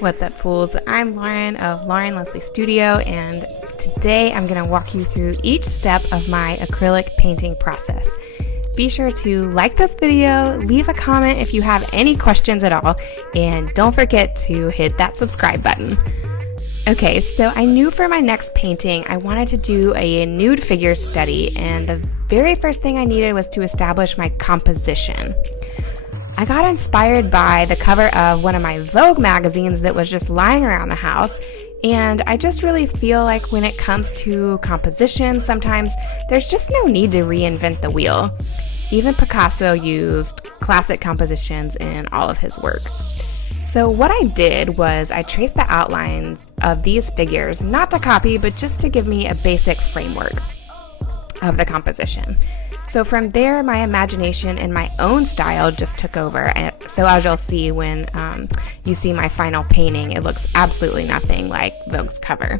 What's up, fools? I'm Lauren of Lesley Studio, and today I'm going to walk you through each step of my acrylic painting process. Be sure to like this video, leave a comment if you have any questions at all, and don't forget to hit that subscribe button. Okay, so I knew for my next painting I wanted to do a nude figure study, and the very first thing I needed was to establish my composition. I got inspired by the cover of one of my Vogue magazines that was just lying around the house, and I just really feel like when it comes to composition, sometimes there's just no need to reinvent the wheel. Even Picasso used classic compositions in all of his work. So what I did was I traced the outlines of these figures, not to copy, but just to give me a basic framework of the composition. So from there, my imagination and my own style just took over. So as you'll see when you see my final painting, it looks absolutely nothing like Vogue's cover.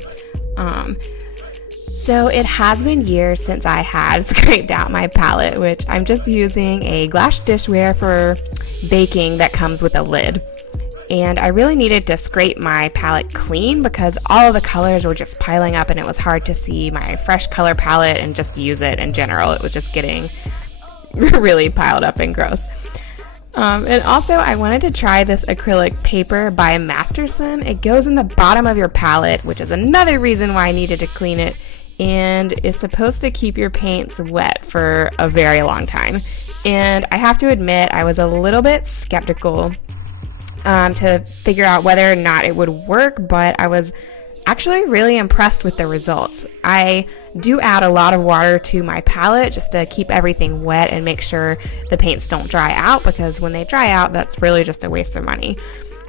So it has been years since I had scraped out my palette, which I'm just using a glass dishware for baking that comes with a lid. And I really needed to scrape my palette clean because all of the colors were just piling up and it was hard to see my fresh color palette and just use it in general. It was just getting really piled up and gross. And also I wanted to try this acrylic paper by Masterson. It goes in the bottom of your palette, which is another reason why I needed to clean it, and it's supposed to keep your paints wet for a very long time. And I have to admit, I was a little bit skeptical to figure out whether or not it would work, but I was actually really impressed with the results. I do add a lot of water to my palette just to keep everything wet and make sure the paints don't dry out, because when they dry out, that's really just a waste of money.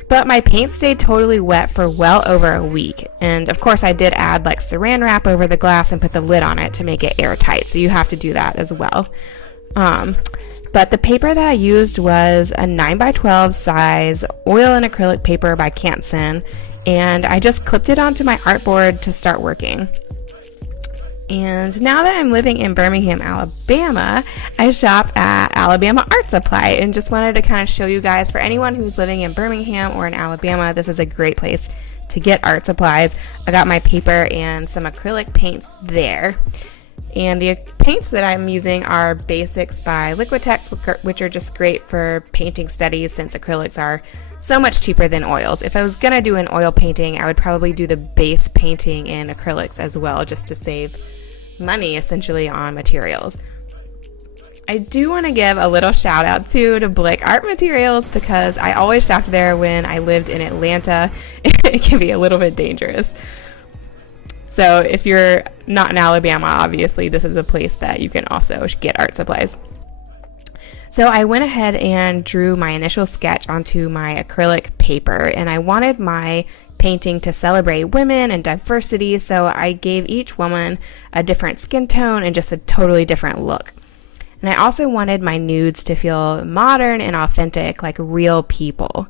But my paint stayed totally wet for well over a week, and of course I did add like saran wrap over the glass and put the lid on it to make it airtight, so you have to do that as well. But the paper that I used was a 9x12 size oil and acrylic paper by Canson, and I just clipped it onto my artboard to start working. And now that I'm living in Birmingham, Alabama, I shop at Alabama Art Supply, and just wanted to kind of show you guys, for anyone who's living in Birmingham or in Alabama, this is a great place to get art supplies. I got my paper and some acrylic paints there. And the paints that I'm using are Basics by Liquitex, which are just great for painting studies since acrylics are so much cheaper than oils. If I was going to do an oil painting, I would probably do the base painting in acrylics as well, just to save money essentially on materials. I do want to give a little shout out to Blick Art Materials, because I always shopped there when I lived in Atlanta. It can be a little bit dangerous. So if you're not in Alabama, obviously this is a place that you can also get art supplies. So I went ahead and drew my initial sketch onto my acrylic paper, and I wanted my painting to celebrate women and diversity, so I gave each woman a different skin tone and just a totally different look. And I also wanted my nudes to feel modern and authentic, like real people.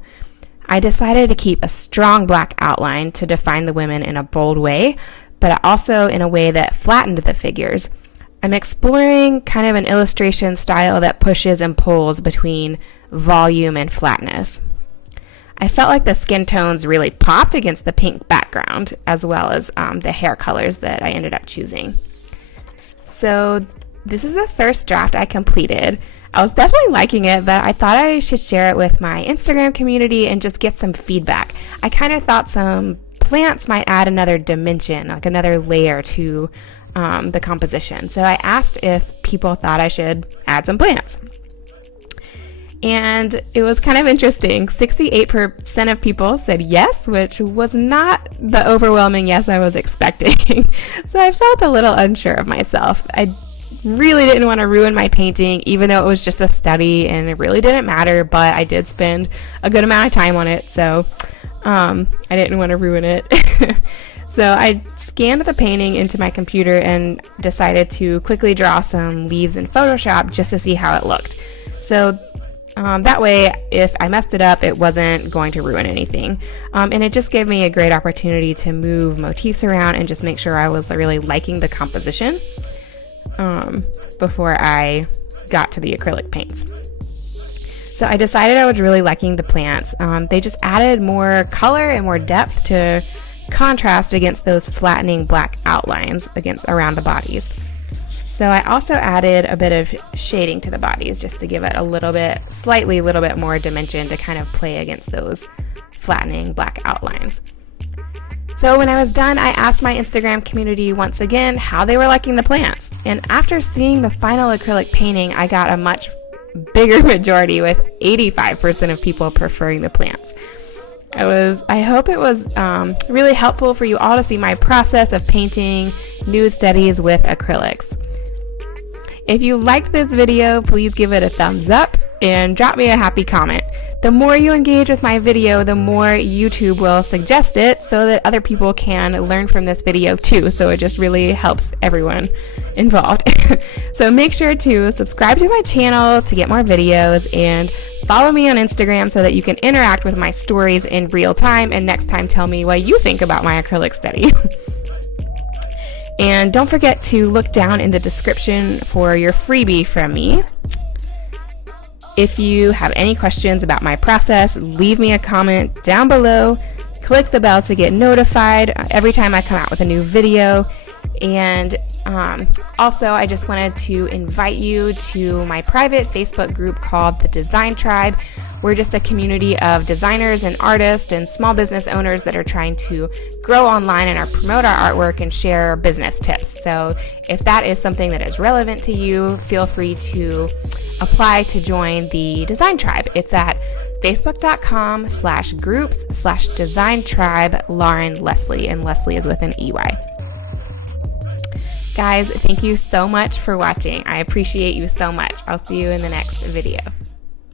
I decided to keep a strong black outline to define the women in a bold way, but also in a way that flattened the figures. I'm exploring kind of an illustration style that pushes and pulls between volume and flatness. I felt like the skin tones really popped against the pink background, as well as the hair colors that I ended up choosing. So this is the first draft I completed. I was definitely liking it, but I thought I should share it with my Instagram community and just get some feedback. I kind of thought some plants might add another dimension, like another layer to the composition. So I asked if people thought I should add some plants. And it was kind of interesting. 68% of people said yes, which was not the overwhelming yes I was expecting. So I felt a little unsure of myself. I really didn't want to ruin my painting, even though it was just a study and it really didn't matter, but I did spend a good amount of time on it, so I didn't want to ruin it. So I scanned the painting into my computer and decided to quickly draw some leaves in Photoshop just to see how it looked. So that way, if I messed it up, it wasn't going to ruin anything. And it just gave me a great opportunity to move motifs around and just make sure I was really liking the composition before I got to the acrylic paints. So I decided I was really liking the plants. They just added more color and more depth to contrast against those flattening black outlines around the bodies. So I also added a bit of shading to the bodies just to give it a little bit more dimension to kind of play against those flattening black outlines. So when I was done, I asked my Instagram community once again how they were liking the plants. And after seeing the final acrylic painting, I got a much bigger majority, with 85% of people preferring the plants. I hope it was really helpful for you all to see my process of painting nude studies with acrylics. If you liked this video, please give it a thumbs up and drop me a happy comment. The more you engage with my video, the more YouTube will suggest it so that other people can learn from this video too. So it just really helps everyone involved. So make sure to subscribe to my channel to get more videos, and follow me on Instagram so that you can interact with my stories in real time, and next time tell me what you think about my acrylic study. And don't forget to look down in the description for your freebie from me. If you have any questions about my process, leave me a comment down below. Click the bell to get notified every time I come out with a new video. And also, I just wanted to invite you to my private Facebook group called The Design Tribe. We're just a community of designers and artists and small business owners that are trying to grow online and promote our artwork and share business tips. So if that is something that is relevant to you, feel free to apply to join the Design Tribe. It's at facebook.com/groups/Design Tribe Lauren Lesley, and Lesley is with an EY. Guys, thank you so much for watching. I appreciate you so much. I'll see you in the next video.